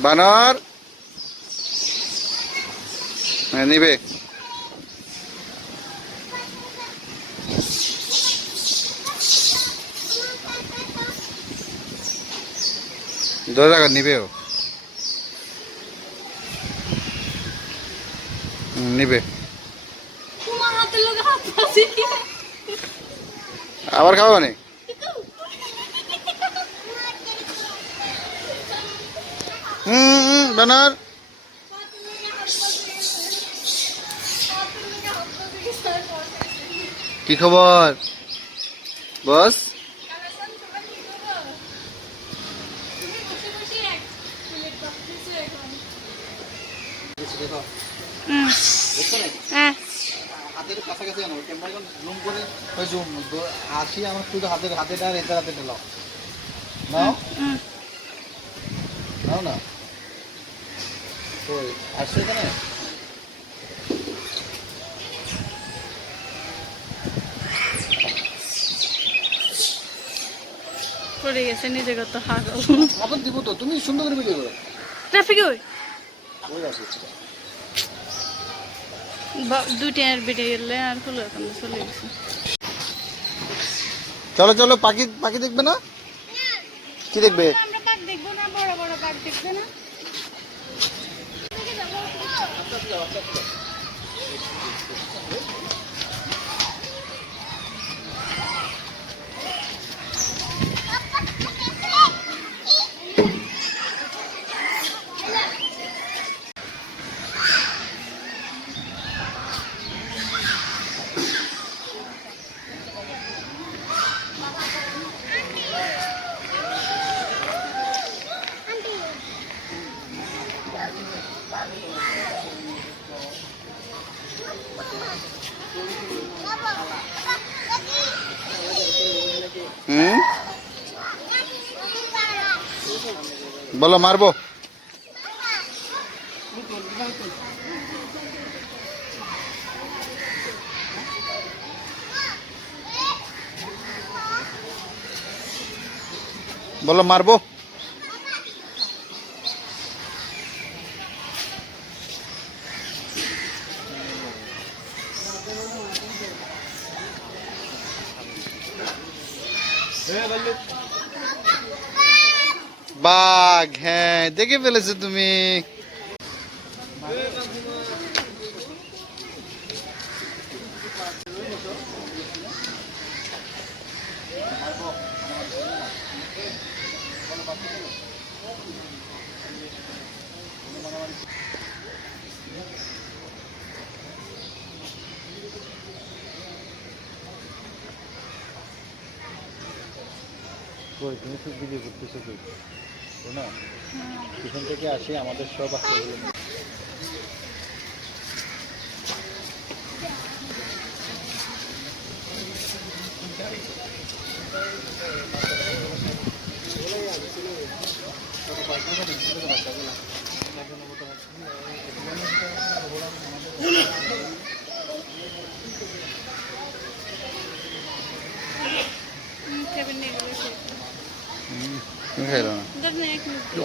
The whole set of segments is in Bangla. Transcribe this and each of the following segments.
বানর নিবে দরজা নিবে ও নিবে আবার খাওয়া মানে বানর কি খবর বস? হাতের কাছাকাছি আনো ক্যামেরা জুম করে ওই জুম আসি আমার শুধু হাতের হাতেটা আর এটার হাতে ঢালাও নাও নাও না ওই আসছে এখানে পড়ে গেছে নিজে কত হাগল আবার দিব তো তুমি সুন্দর করে ভিডিও করো ট্রাফিক ওই ওই আছে দুইটা আর বেটে গেলে আর হলো এখন চলে গেছে চলো চলো পাখি পাখি দেখবে না কি দেখবে আমরা বাঘ দেখবো না বড় বড় বাঘ দেখবে না বলো মারবো বলো মারবো বাঘ হ্যাঁ দেখে ফেলেছো তুমি তুমি সব ভিডিও করতেছো না পিছন থেকে আসি আমাদের সব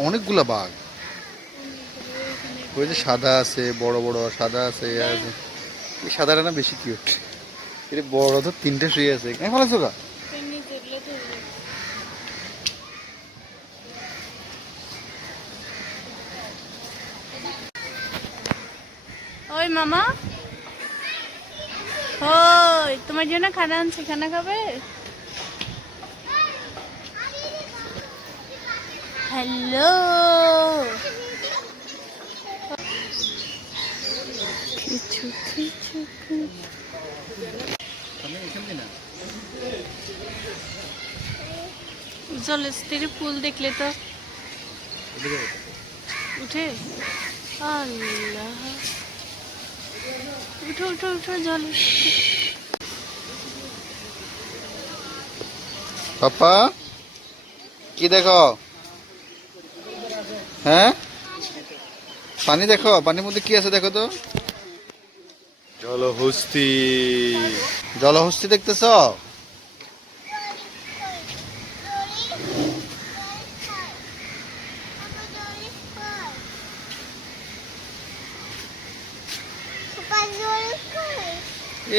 অনেকগুলা বাঘ ওই যে সাদা আছে বড় বড় সাদা আছে এই সাদাটা না বেশি কিউট এটা বড় তো তিনটে শুয়ে আছে ভালো আছো গা ওই মামা ওই তোমার জন্য খানা আনছি খানা খাবে হ্যালো কিছু কিছু জলস্থির ফুল দেখলে তো উঠে আল্লাহ উঠো উঠো উঠো জল পাপা কি দেখো হ্যাঁ পানি দেখো পানির মধ্যে কি আছে দেখো তো জলহস্তি জলহস্তি দেখতেছ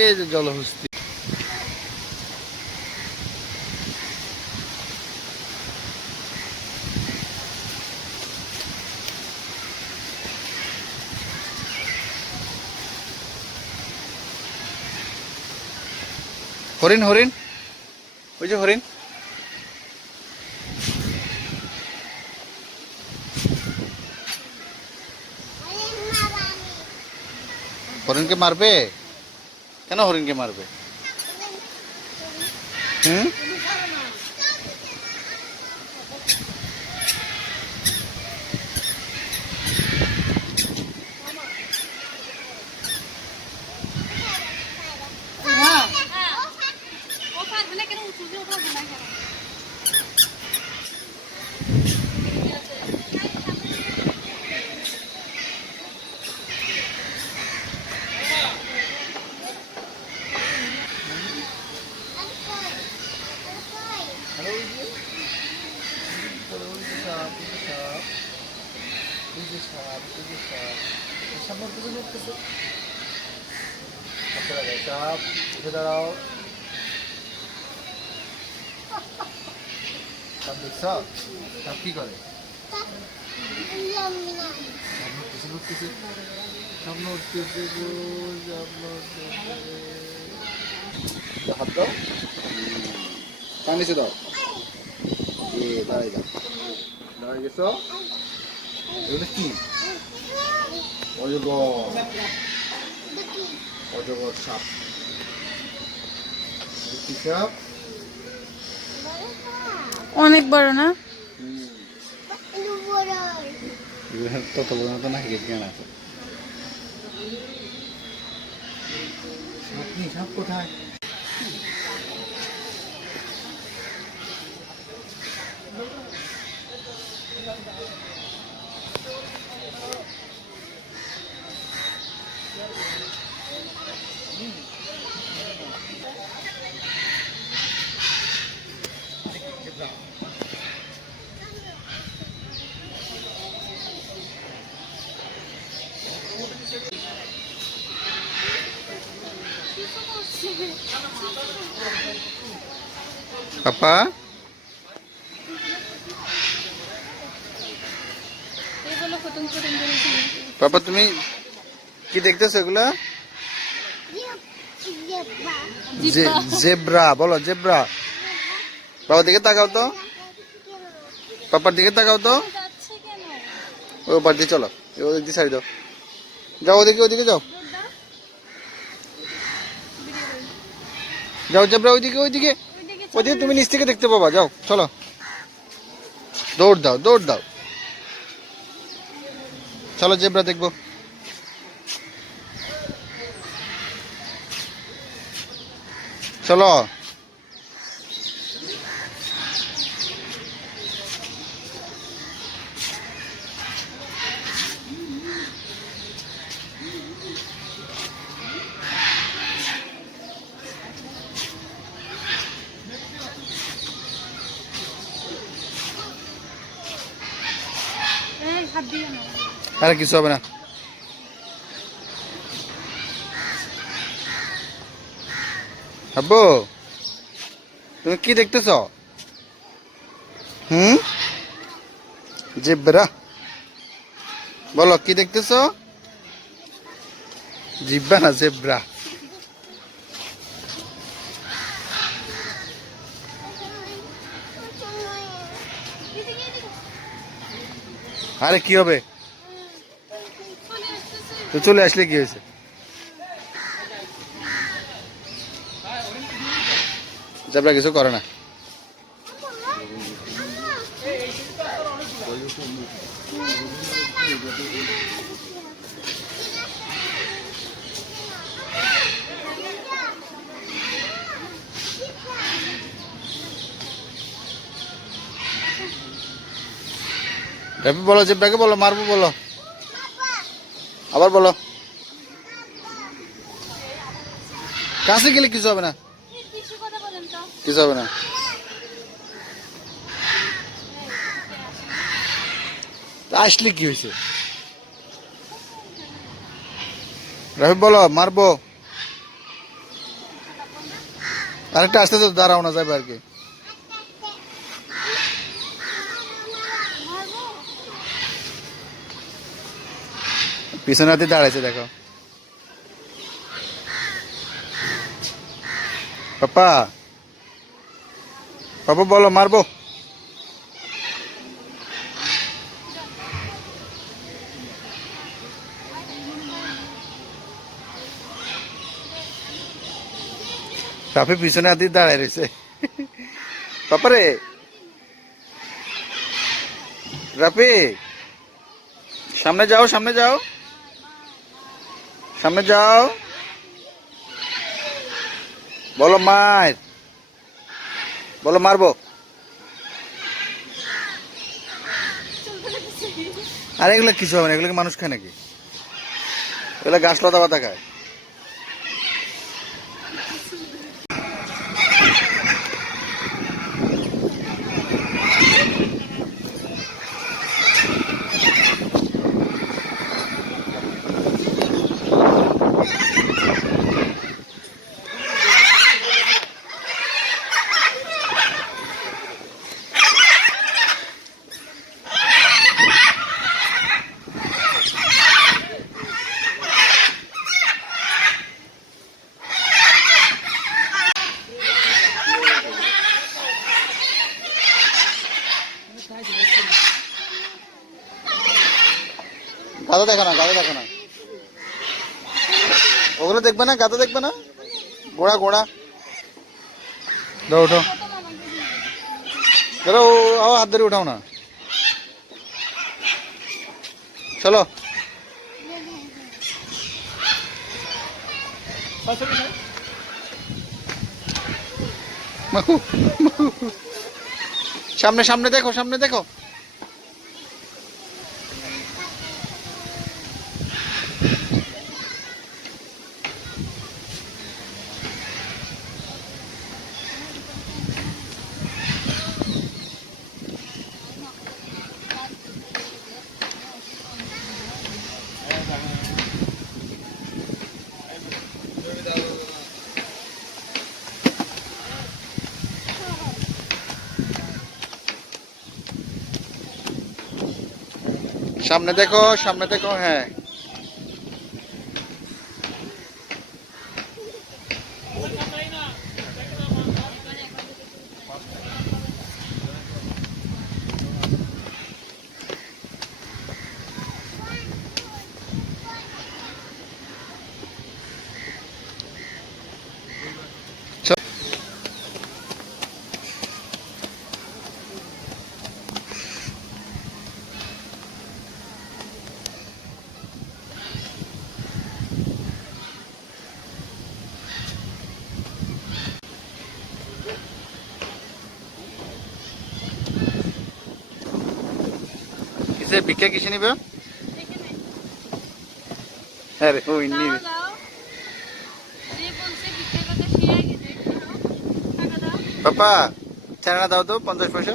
এই যে জলহস্তি। হরিণ হরিণ, ওই যে হরিণ। হরিণকে মারবে কেন? হরিণকে মারবে? হুম, উঠে দাঁড়াও। সাপ দেখছ? সাপ কি করে? স্বপ্ন উঠতেছে, স্বপ্ন উঠতেছে গো, স্বপ্ন উঠতেছে। হাত দাও, কান নিচে দাও। দাঁড়াই দাও, দাঁড়াই গেছ। এগুলো কি? অজগর, অজগর সাপ। কি সাপ? অনেক বড় না? তত বড় তো না, জ্ঞান আছে। সাপ নেই, সাপ কোথায়? পাপা, পাপা তুমি কি দেখতেছো এগুলা? জেব্রা বলো, জেব্রা। বাবার দিকে তাকাও তো, পাপার দিকে তাকাও তো। ওই পার দিয়ে চলো, ওদিক দিয়ে সাইড দাও। যাও ওদিকে, ওদিকে যাও, যাও জেব্রা, ওইদিকে ওইদিকে ওইদিকে। তুমি নিচ থেকে দেখতে পাবা, যাও চলো, দৌড় দাও, দৌড় দাও। চলো জেব্রা দেখবো। চলো, আরে কিছু হবে না। আব্বু তুমি কি দেখতেছ? জেব্রা বলো, কি দেখতেছ? জিব্বা না, জেব্রা। আরে কি হবে? তো চলে আসলে কি হয়েছে? জেব্রা কিছু করে না। বলো জেব্রাকে, বলো মারবো, বলো আবার, বলো। কাছে গেলে কিছু হবে না, কিছু হবে না। আসলে কি হয়েছে? রাফি বলো মারবো। আরেকটা আসতে তো দাঁড়াও না যাবে আর কি। পিছনে হাতে দাঁড়াইছে দেখো। পাপা পাপা বলো মারবো। রাফি পিছনে হাতে দাঁড়ায় রয়েছে। পাপা রে রাফি সামনে যাও সামনে যাও সামনে যাও। বলো মার বলো মারবো। আরে এগুলো কিছু হবে না, এগুলো কি মানুষ খায় নাকি? এগুলো গাছ লতা পাতা খায়। গাদা দেখো না, গাদা দেখো না, ওগুলো দেখবে না, গাদা দেখবে না। ঘোড়া ঘোড়া দাও ওঠো, ধরো হাত ধরে উঠাও না। চলো সামনে সামনে দেখো, সামনে দেখো। সামনে দেখো, সামনে দেখো। হ্যাঁ কিসে ভিক্ষা কিসে নিবে? আরে ওই নি পাপা চানা দাও তো 50 পয়সা।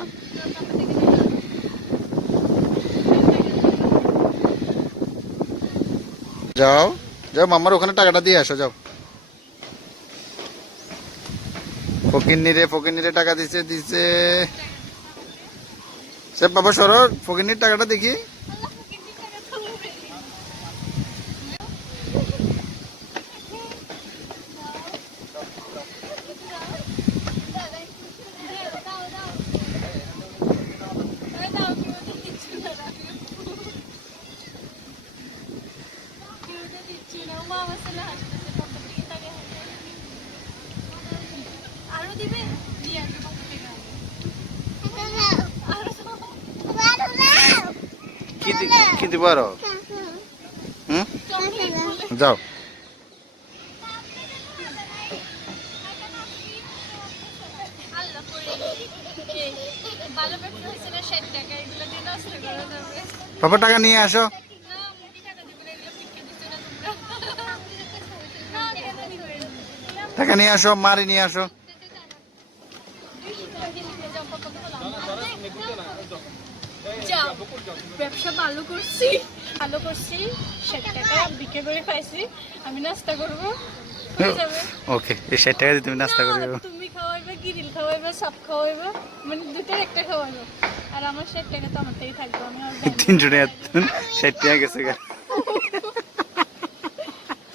যাও যাও মামার ওখানে টাকাটা দিয়ে আসো, যাও। ফকিন্নিরে টাকা দিছে দিছে। সে বাবা সরো, ফকিন্নির টাকাটা দেখি। কি দিব আরো? যাও বাবা টাকা নিয়ে আসো। টাকা নিয়ে আসো, মারি নিয়ে আসো। ব্যবসা ভালো করছি, ভালো করছি, 60 টাকা বিক্রি করে খাইছি। আমি নাস্তা করবো, ওকে এই 60 টাকা দিয়ে তুমি নাস্তা করবে। তুমি গিরিল খাওয়াইবো, সাপ খাওয়াইবো, মানে দুটোর একটা খাওয়াইবো। আর আমার 60 টাকা তো আমারটাই থাকবে, আমি আর ব্যাংকে 300 টাকা 60 টাকা গেছে গা।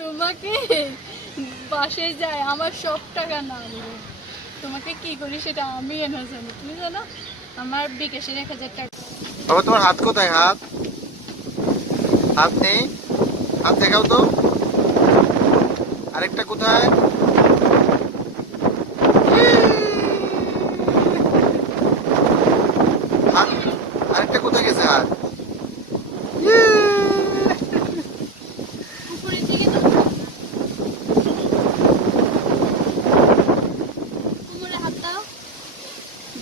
তোমাকে বাসায় যায় আমার সব টাকা না দিলে তোমাকে কি করি সেটা আমি এনে জানি। তুমি জানো আমার বিকাশে 1000 টাকা। বাবা তোমার হাত কোথায়? হাত হাত নেই, হাত দেখাও তো। আরেকটা কোথায়? হাত আরেকটা কোথায় গেছে হাত? উপরের দিকে তো কোমরে হাত দাও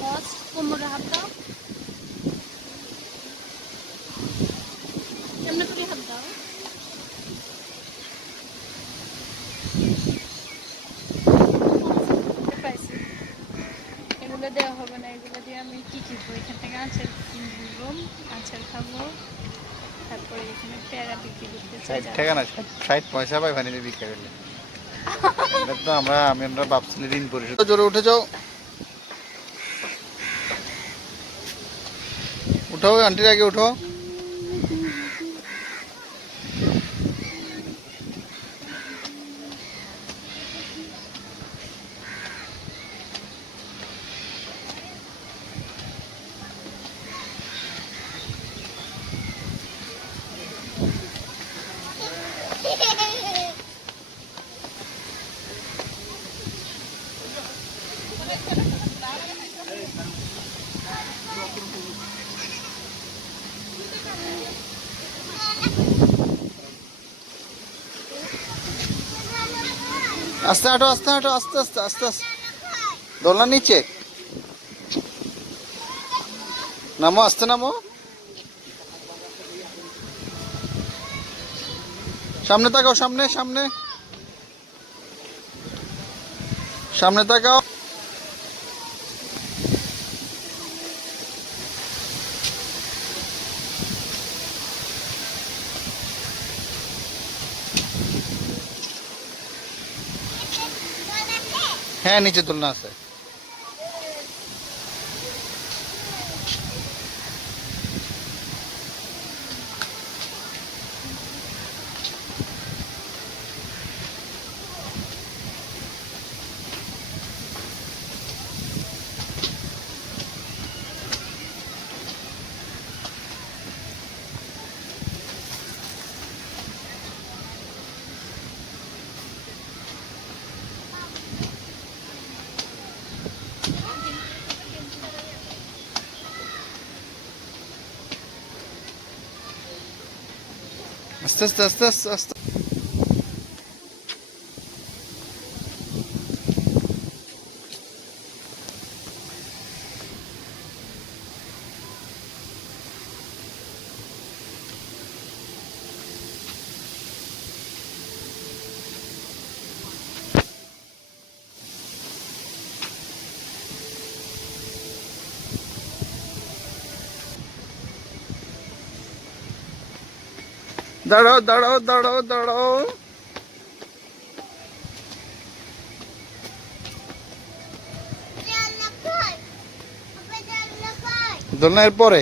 বস, কোমরে হাত দাও, এমনি করে হাত দাও। পাইছি, এগুলো দেওয়া হবে না, এগুলো দিয়ে আমি কি কিনবো? এখান থেকে আচার কিনবো, আচার খাবো, তারপরে এখানে প্যারা বিক্রি করতে 60 টাকা না, 60 পয়সা পাই পানিতে বিক্রি করলে। এটা তো আমরা ভাবছিলি ঋণ পরিশোধ। জোরে উঠে যাও, উঠো আন্টির আগে উঠো। আস্তে হাঁটো, আস্তে হাঁটো, আস্তে আস্তে আস্তে আস্তে। দোলনা নিচে নামো, আস্তে নামো। সামনে তাকাও, সামনে সামনে সামনে তাকাও। হ্যাঁ নিচে দোলনা আছে। আস্তে আস্তে আস্তে আস্তে আস্তে। দাঁড়াও দাঁড়াও দাঁড়াও দাঁড়াও। দোলনার পরে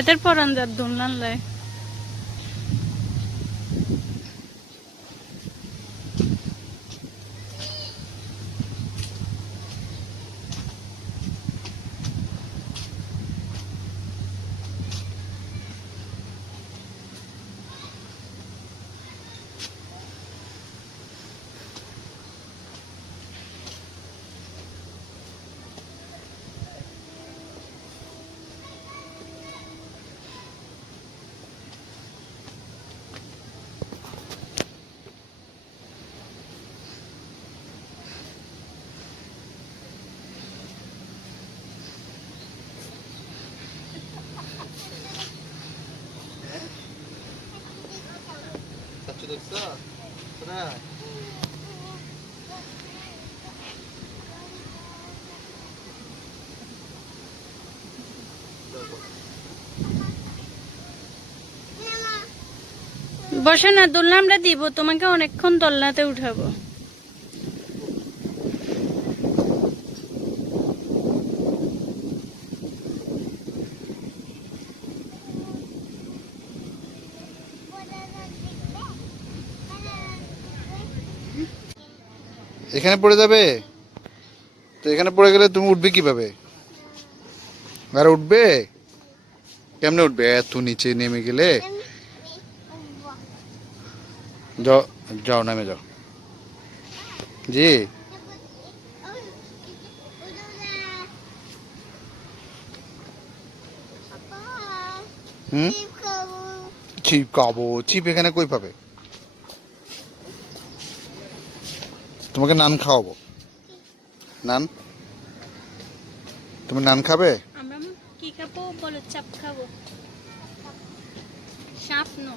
এদের পরান যার দোলনান লাই দেখছো না? বসে না, দোলনা আমরা দিব তোমাকে, অনেকক্ষণ দোলনাতে উঠাবো। এখানে পড়ে যাবে তো, এখানে পড়ে গেলে তুমি উঠবে কিভাবে? আর উঠবে কেমনে? উঠবে এত নিচে নেমে গেলে? যাও যাও, নামে যাও। জি। হুম, চিপ খাবো? চিপ এখানে কই পাবে? তোমাকে নান খাওয়াবো। নান, তুমি নান খাবে? আমরা কি খাবো বলো? চাপ খাবো। সাপ নো।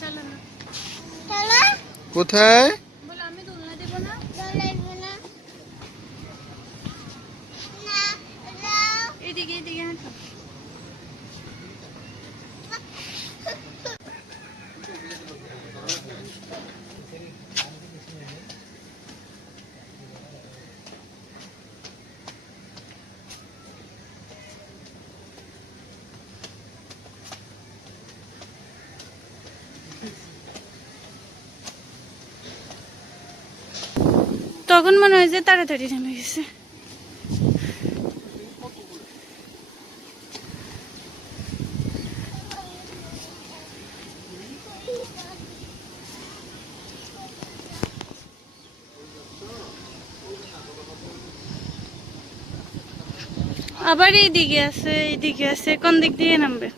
চলো না। কোথায়? বলো আমি দোলনা দেব না। এদিকে এদিকে হাঁটো। তখন মনে হয় যে তাড়াতাড়ি নেমে গেছে। আবার এইদিকে আছে, এইদিকে আছে, কোন দিক দিয়ে নামবে?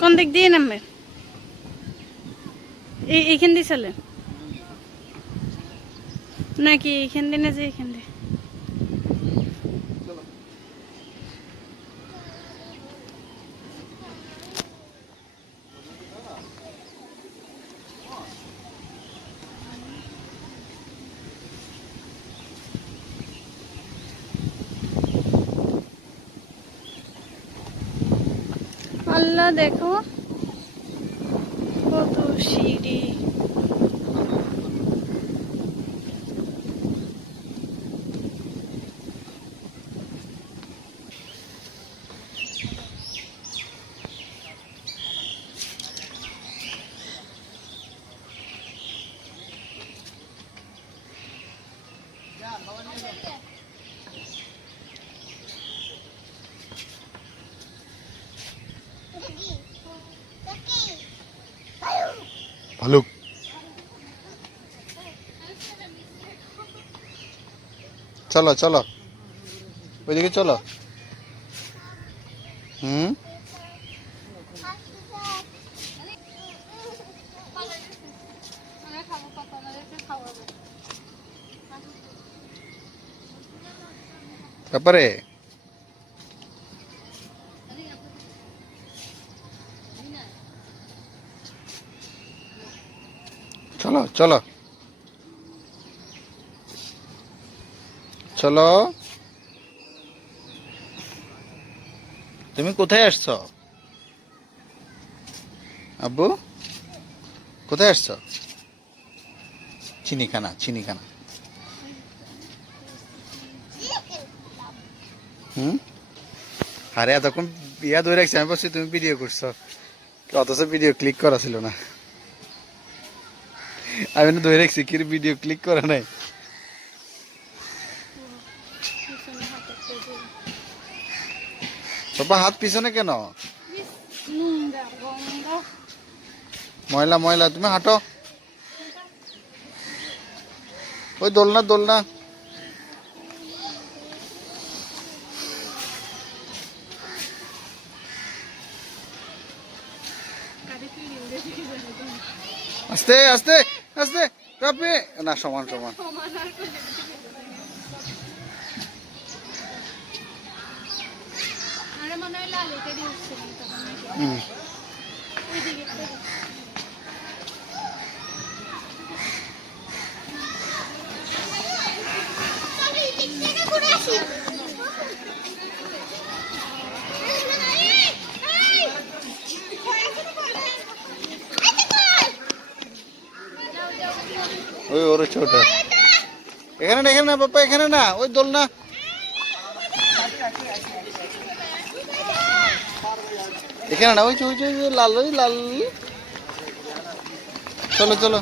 কোন দিক দিয়ে নামবে? এইখান দিয়ে চলে নাকি এইখান দিয়ে, না যে এইখান দিয়ে? আল্লাহ দেখো কত সিঁড়ি। ভালুক। চলো চলো, ওইদিকে চলো। হুম, তারপরে চলো চলো চলো। তুমি কোথায় আসছো আব্বু? কোথায় আসছো? চিনিখানা, চিনিখানা। হুম, আরে এতক্ষণ ইয়া ধরে রাখছি, আমি বলছি তুমি ভিডিও করছো, অথচ ভিডিও ক্লিক করা ছিল না। আমি না ধরে রাখছি, কি ভিডিও ক্লিক করা নাই। বাবা হাত পিছনে কেন? ময়লা ময়লা, তুমি হাঁটো। ওই দোলনা দোলনা। আস্তে আস্তে আস্তে কাপে না, সমান সমান। হুম। ওই ওর ছোট, এখানে না, এখানে না পাপা, এখানে না, ওই দোল না। এখানে না, ওই যে ওই যে লাল, ওই লাল। চলো চলো।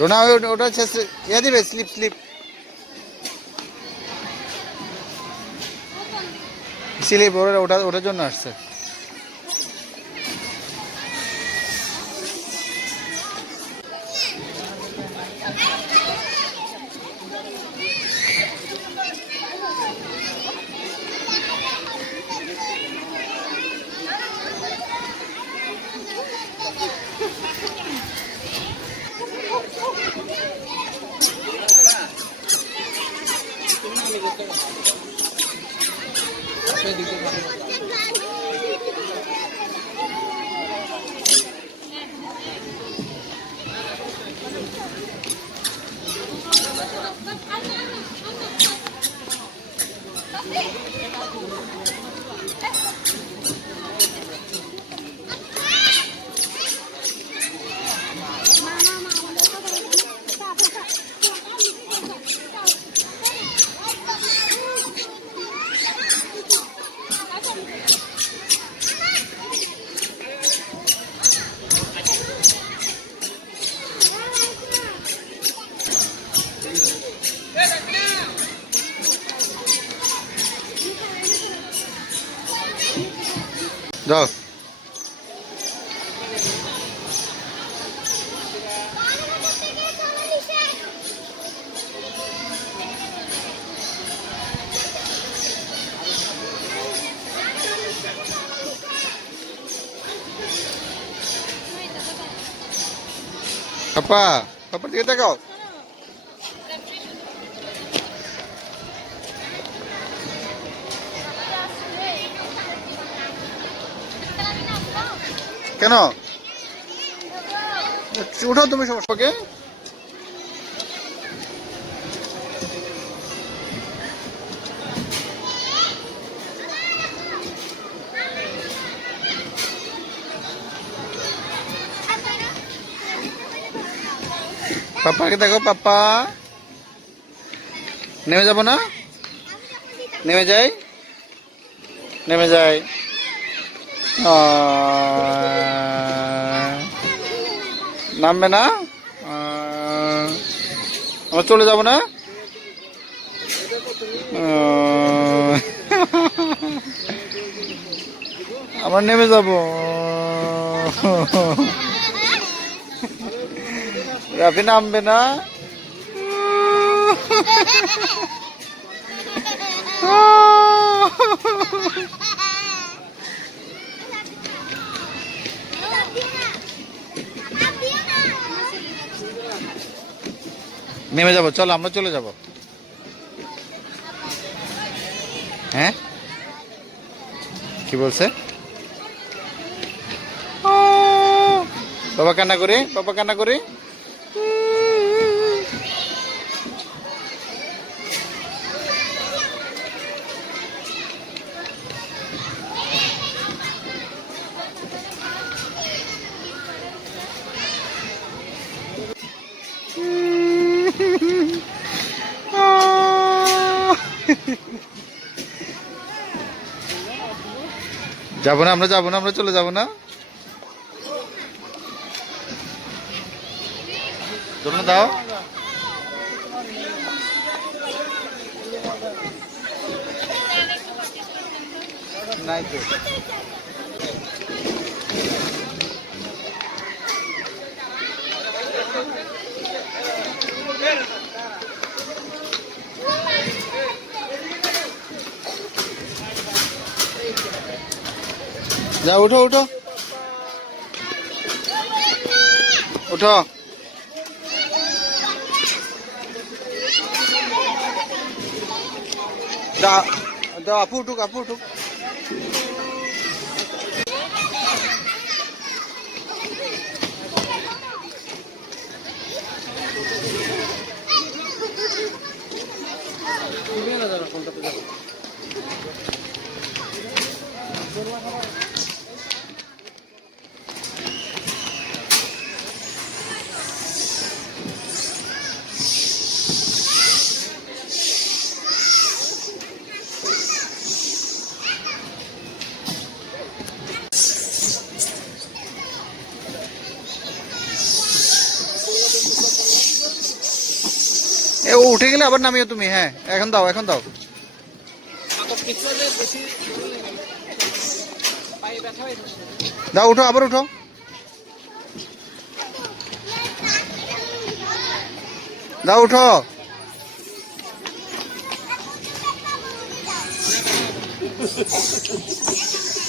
রোনা ওটা ইয়া দিবে, স্লিপ স্লিপ। স্লিপ ওটা ওটার জন্য আসছে। যাও। পাপা, পাপার দিকে তাকাও। কেন উঠাও তুমি সমস্যা? ওকে, পাপাকে দেখো, পাপা নেমে যাব না, নেমে যাই, নেমে যাই। নামবে না, আমরা চলে যাব না। আমরা নেমে যাব। রাফি নামবে না। নেমে যাব, চলো আমরা চলে যাব। হ্যাঁ, কি বলছে? বাবা কান্না করে, বাবা কান্না করে। যাবো না, আমরা যাবো না, আমরা চলে যাবো না। দোলনা দাও। নাই তো। যাও উঠো উঠো উঠো। দাও দাও, আপু উঠুক, আপু উঠুক। এ ও উঠে গেলে আবার নামিও তুমি। হ্যাঁ এখন দাও, এখন দাও। দাও উঠো, আবার উঠো। দাও উঠো।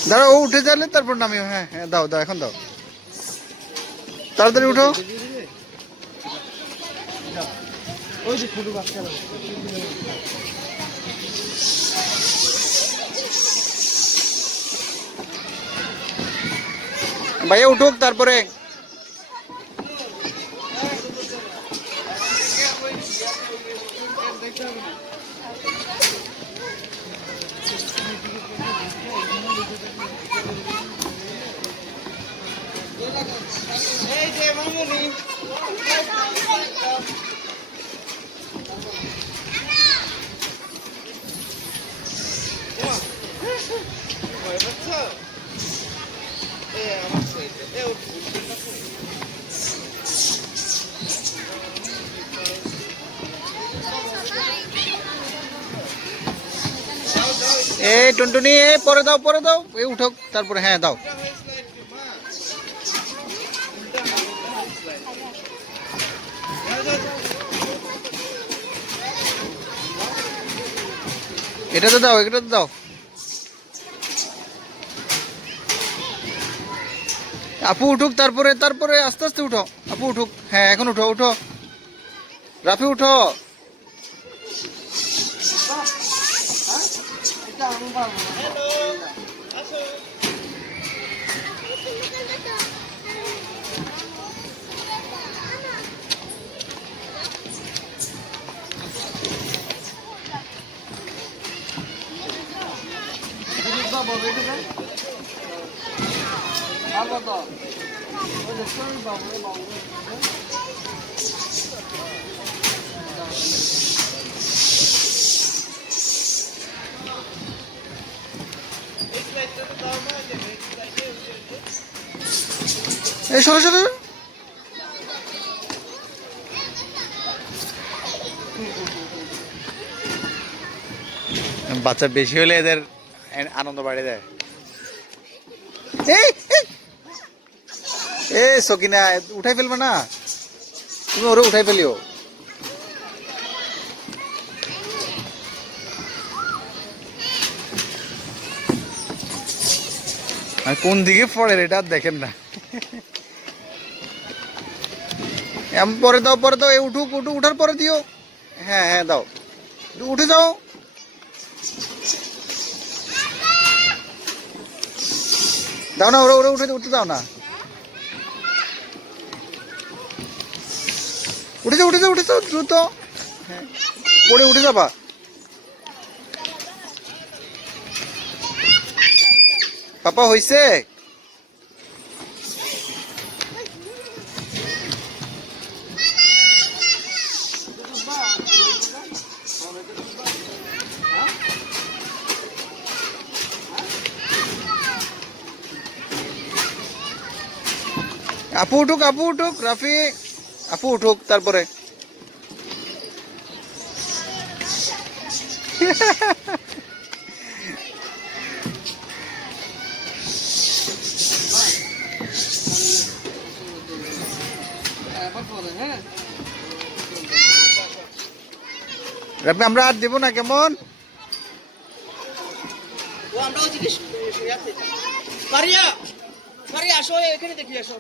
দাঁড়া, ও উঠে যাবে তারপর নামিও। হ্যাঁ হ্যাঁ দাও দাও, এখন দাও, তাড়াতাড়ি উঠো। ভাইয়া উঠুক তারপরে। এই টুনটুনি, এই পরে দাও, পরে দাও। এই উঠো তারপরে। হ্যাঁ দাও। এটা তো দাও, এটা তো দাও। আপু উঠুক তারপরে, তারপরে আস্তে আস্তে উঠো। আপু উঠুক। হ্যাঁ এখন উঠো, উঠো। রাফি উঠো। এই সরো সরো। বাচ্চা বেশি হলে এদের আনন্দ বাড়ে দেয়। এ সকিনা, উঠাই ফেলবে না তুমি, ওরে উঠাই ফেলিও। আর কোন দিকে পড়ে এটা দেখেন না। পরে দাও, পরে দাও। উঠুক, উঠুক, উঠার পরে দিও। হ্যাঁ হ্যাঁ দাও, উঠে যাও। দাও না, ওরা ওরা উঠে উঠতে দাও না। উঠে যাও, উঠে যাও, উঠে যাও দ্রুত। হ্যাঁ পরে উঠে যাবা। পাপা হইছে। আপু উঠুক, আপু উঠুক। রাফি আপু উঠুক তারপরে। রাফি আমরা আর দেবো না, কেমন? পারিয়া পারিয়া আসো এখানে দেখি আসো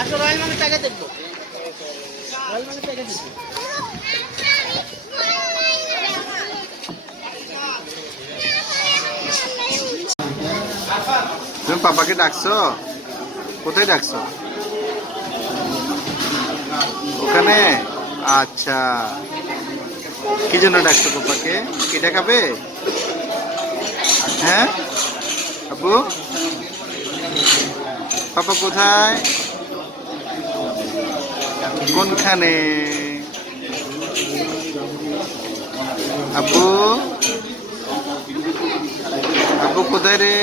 আসো রয়্যাল মানের টাকা দেখবো রয়্যাল মানের টাকা দেখবো তুমি পাপাকে ডাকছো? কোথায় ডাকছো? ওখানে? আচ্ছা, কি জন্য ডাকছো পাপাকে? এটা খাবে? হ্যাঁ আপু, পাপা কোথায়? কোনখানে? আব্বু, আব্বু কোথায় রে?